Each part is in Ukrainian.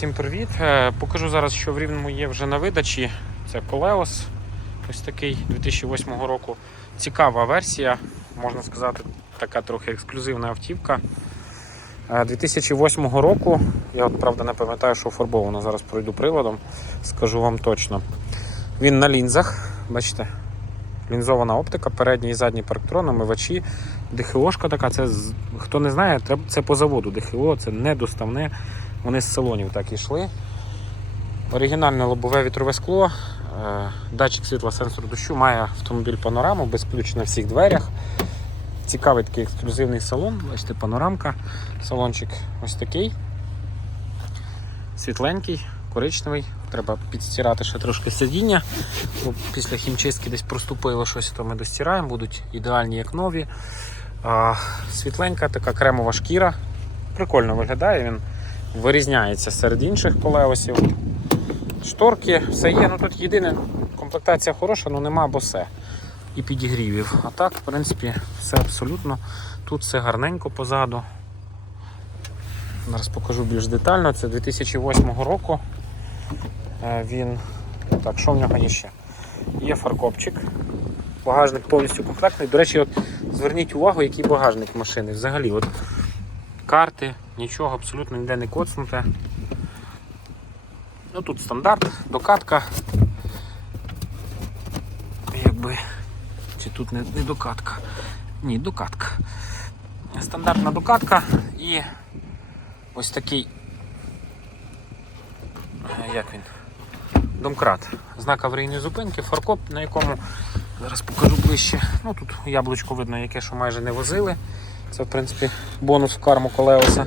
Всім привіт! Е, Покажу зараз, що в Рівному є вже на видачі. Це Колеос, ось такий 2008 року. Цікава версія, можна сказати, така трохи ексклюзивна автівка. Е, 2008 року, я от правда не пам'ятаю, що фарбовано. Зараз пройду приладом, скажу вам точно. Він на лінзах, бачите, лінзована оптика, передній і задній парктрон, омивачі, ДХОшка така. Це хто не знає, це по заводу ДХО, це не доставне. Вони з салонів так йшли. Оригінальне лобове вітрове скло, е, датчик світла сенсор дощу, має автомобіль панораму, без ключ на всіх дверях. Цікавий такий ексклюзивний салон. Бачите, панорамка. Салончик ось такий. Світленький, коричневий. Треба підстирати ще трошки сидіння. Бо після хімчистки десь проступило щось, то ми достираємо, будуть ідеальні, як нові. Світленька, така кремова шкіра. Прикольно виглядає він вирізняється серед інших колеосів. Шторки, все є. Ну тут єдине, комплектація хороша, але нема босе і підігрівів. А так, в принципі, все абсолютно. Тут все гарненько позаду. Зараз покажу більш детально. Це 2008 року. Е, Він. Так, що в нього є ще? Є фаркопчик. Багажник повністю комплектний. До речі, от зверніть увагу, який багажник машини. Взагалі, от карти, нічого абсолютно ніде не коцнуте. Ну тут стандарт, докатка. Якби. Чи тут не, не докатка? Ні, докатка. Стандартна докатка і ось такий. е, Як він? Домкрат. Знак аварійної зупинки, фаркоп, на якому зараз покажу ближче. Ну тут яблучко видно, яке що майже не возили. Це в принципі бонус в карму колеоса.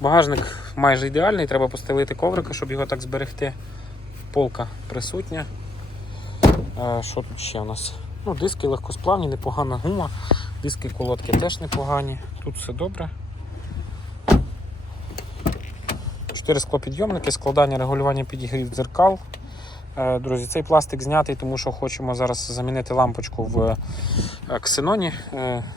Багажник майже ідеальний, треба постелити коврика, щоб його так зберегти. Полка присутня. Е, Що тут ще у нас? Ну, диски легкосплавні, непогана гума, диски колодки теж непогані. Тут все добре. Чотири склопідйомники, складання регулювання підігрів дзеркал. Е, Друзі, цей пластик знятий, тому що хочемо зараз замінити лампочку в е, ксеноні.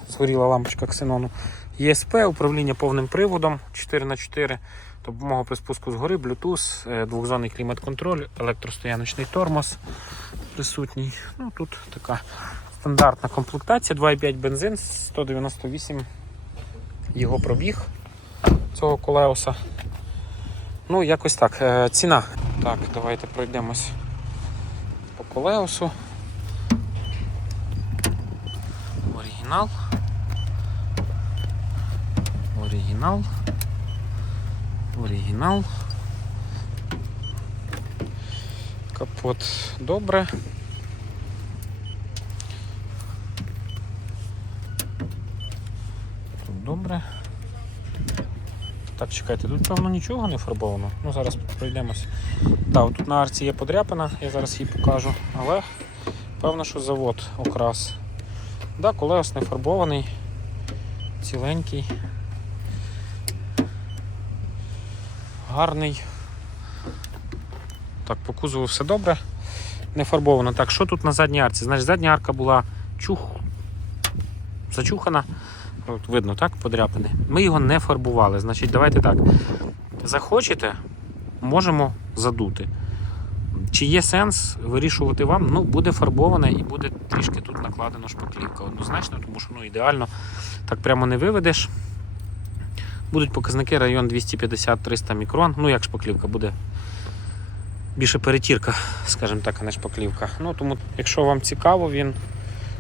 Згоріла лампочка ксенону. ЄСП, управління повним приводом 4х4, допомога при спуску з гори, Bluetooth, е, двохзонний клімат-контроль, електростояночний тормоз присутній. Ну, Тут така стандартна комплектація, 2,5 бензин, 198 його пробіг цього колеоса. Ну, якось так. Е, Ціна. Так, давайте пройдемось по колеосу. Оригінал. Оригінал. Оригінал. Капот добре. Тут добре. Так, чекайте, тут певно нічого не фарбовано. Ну зараз пройдемось. Так, тут на арці є подряпина, я зараз її покажу, але певно, що завод окрас. Да, колеос не фарбований, ціленький, гарний. Так, по кузову все добре. Не фарбовано. Так, що тут на задній арці? Значить, задня арка була чух... зачухана. От видно, так, подряпини. Ми його не фарбували. Значить, давайте так. Захочете, можемо задути. Чи є сенс вирішувати вам? Ну, буде фарбоване і буде трішки тут накладено шпаклівка. Однозначно, тому що ну, ідеально так прямо не виведеш. Будуть показники район 250-300 мікрон. Ну, як шпаклівка буде більше перетірка, скажімо так, а не шпаклівка. Ну, тому, якщо вам цікаво, він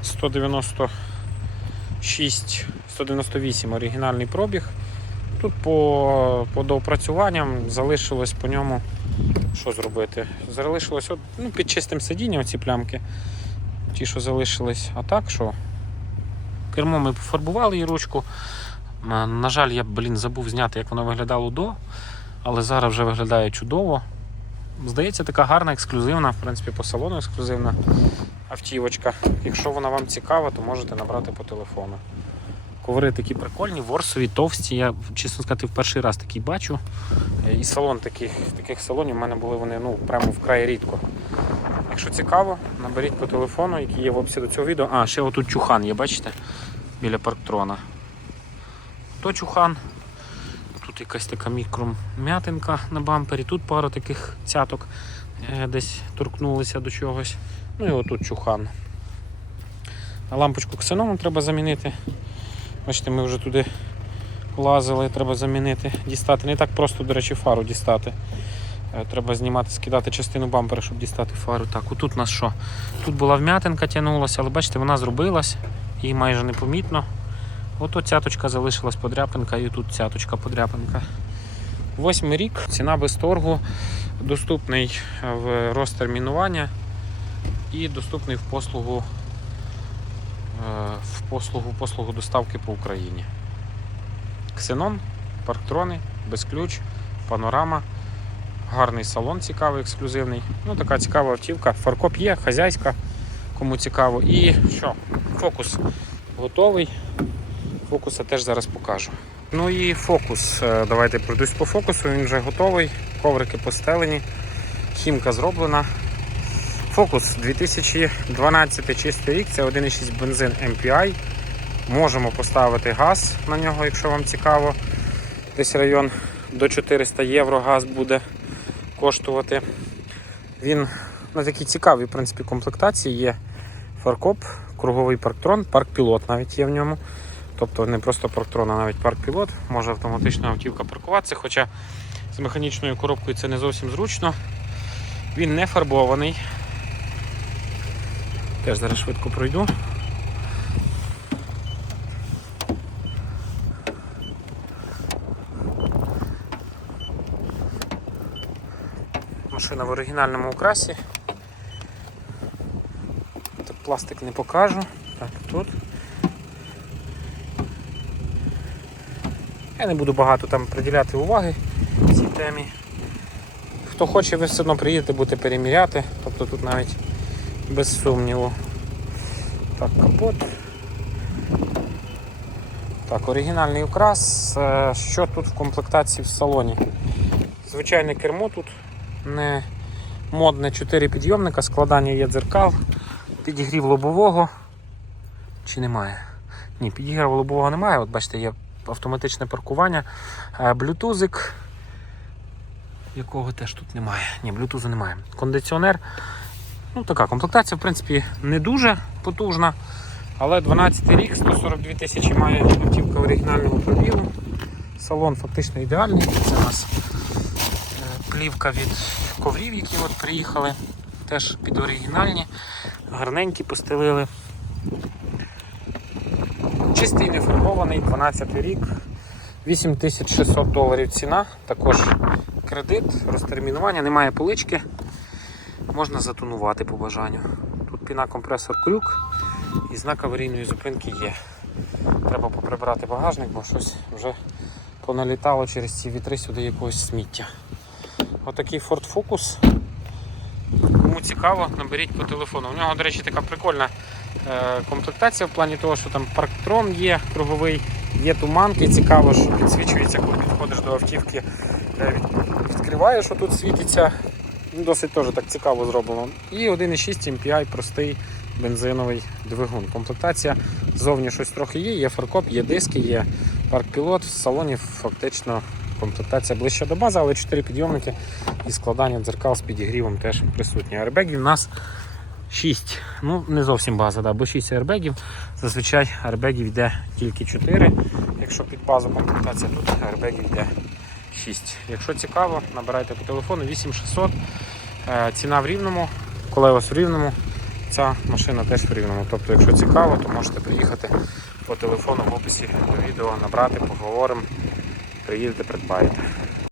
196, 198 оригінальний пробіг. Тут по, по доопрацюванням залишилось по ньому. Що зробити? Залишилось от, ну, під чистим сидінням оці плямки, ті, що залишились. А так що? Кермо ми пофарбували і ручку. На жаль, я блін, забув зняти, як воно виглядало до, але зараз вже виглядає чудово. Здається, така гарна, ексклюзивна, в принципі, по салону ексклюзивна автівочка. Якщо вона вам цікава, то можете набрати по телефону. Коври такі прикольні, ворсові, товсті. Я, чесно сказати, в перший раз такий бачу. Е, І салон таких, таких салонів в мене були вони ну, прямо вкрай рідко. Якщо цікаво, наберіть по телефону, який є в описі до цього відео. А, ще отут чухан є, бачите? Біля парктрона. То чухан. Тут якась така мікром'ятинка на бампері, тут пара таких цяток е, десь торкнулися до чогось. Ну і отут чухан. Лампочку ксенону треба замінити. Бачите, ми вже туди лазили, треба замінити, дістати. Не так просто, до речі, фару дістати. Е, Треба знімати, скидати частину бампера, щоб дістати фару. Так, отут у нас що? Тут була вм'ятинка, тягнулася, але бачите, вона зробилась, її майже непомітно. Ото цяточка залишилась подряпинка і тут цяточка подряпинка. Восьмий рік, ціна без торгу, доступний в розтермінування і доступний в послугу, е, в послугу, послугу доставки по Україні. Ксенон, парктрони, безключ, панорама, гарний салон цікавий, ексклюзивний. Ну, така цікава автівка. Фаркоп є, хазяйська, кому цікаво. І що? Фокус готовий. Фокуса теж зараз покажу. Ну і фокус. Е, Давайте пройдусь по фокусу, він вже готовий, коврики постелені, хімка зроблена. Фокус 2012 чистий рік, це 1,6 бензин MPI. Можемо поставити газ на нього, якщо вам цікаво. Десь район до 400 євро газ буде коштувати. Він на такій цікавій в принципі, комплектації є фаркоп, круговий парктрон, парк-пілот навіть є в ньому. Тобто не просто парктрон, а навіть парк-пілот. Може автоматично автівка паркуватися, хоча з механічною коробкою це не зовсім зручно. Він не фарбований. Теж зараз швидко пройду. Машина в оригінальному окрасі. Так, пластик не покажу. Так, тут. Я не буду багато там приділяти уваги цій темі. Хто хоче, ви все одно приїдете, будете переміряти, тобто тут навіть без сумніву. Так, капот. Так, оригінальний окрас. Е, Що тут в комплектації в салоні? Звичайне кермо тут не модне 4 підйомника, складання є дзеркал, підігрів лобового. Чи немає? Ні, підігрів лобового немає. От бачите, є автоматичне паркування, Е, блютузик, якого теж тут немає. Ні, блютузу немає. Кондиціонер. Ну, така комплектація, в принципі, не дуже потужна. Але 12 рік, 142 тисячі має автівка оригінального пробігу. Салон фактично ідеальний. Це у нас е, плівка від коврів, які от приїхали. Теж під оригінальні, гарненькі постелили. Чистий не фарбований, 12 рік, 8600 доларів ціна, також кредит, розтермінування, немає полички, можна затонувати по бажанню. Тут піна компресор крюк і знак аварійної зупинки є. Треба поприбрати багажник, бо щось вже поналітало через ці вітри сюди якогось сміття. Отакий Ford Focus. Кому цікаво, наберіть по телефону. У нього, до речі, така прикольна комплектація в плані того, що там парктрон є круговий, є туманки. Цікаво, що підсвічується, коли підходиш до автівки, е, відкриваєш, що тут світиться. Ну, Досить теж так цікаво зроблено. І 1,6 MPI простий бензиновий двигун. Комплектація ззовні щось трохи є, є фаркоп, є диски, є парк-пілот. В салоні фактично комплектація ближче до бази, але 4 підйомники і складання дзеркал з підігрівом теж присутні. Аербегів у нас 6. Ну, не зовсім база, да, бо 6 аербегів. Зазвичай аербегів йде тільки 4. Якщо під базу комплектація, тут аербегів йде 6. Якщо цікаво, набирайте по телефону 8600. Е, Ціна в рівному, коли вас в рівному, ця машина теж в рівному. Тобто, якщо цікаво, то можете приїхати по телефону в описі до відео, набрати, поговоримо, приїдете, придбаєте.